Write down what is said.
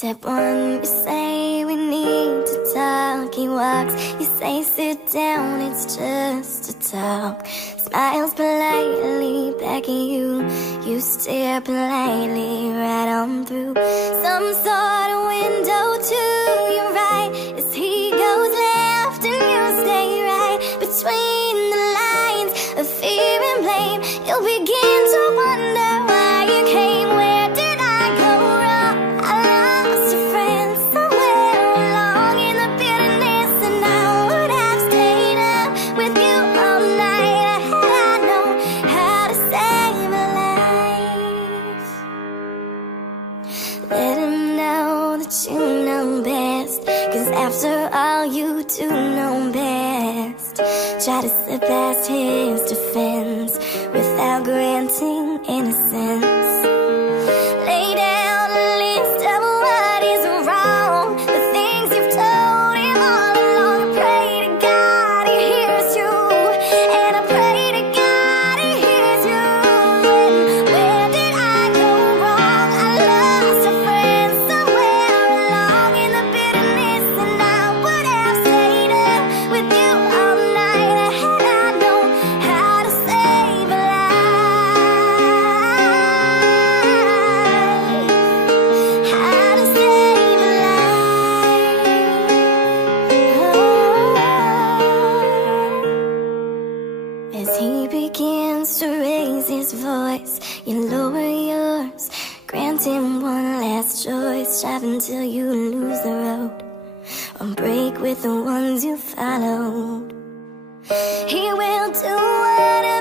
Step one, you say we need to talk. He walks, you say sit down, it's just a talk. Smiles politely back at you, you stare politely right on through some sort of window to your right. As he goes left and you stay right between the lines of fear and blame. You'll begin to wonder why you came. Where did I go wrong? I lost a friend somewhere along in the bitterness, and I would have stayed up with you all night had I known how to save a life. Let him know that you know best, 'cause after all you do know best. Try to slip past his defense without granting innocence. Lay down a list of what is wrong, the things you've told him all along. I pray to God he hears you, and I pray to God he hears you. And where did I go wrong? I lost a friend somewhere along in the bitterness, and I would have stayed up with you all night had I known how to save a life. How to save a life. Oh. As he begins to raise his voice, you lower yours, grant him one last choice. Drive until you lose the road, or break with the ones you followed. He will do whatever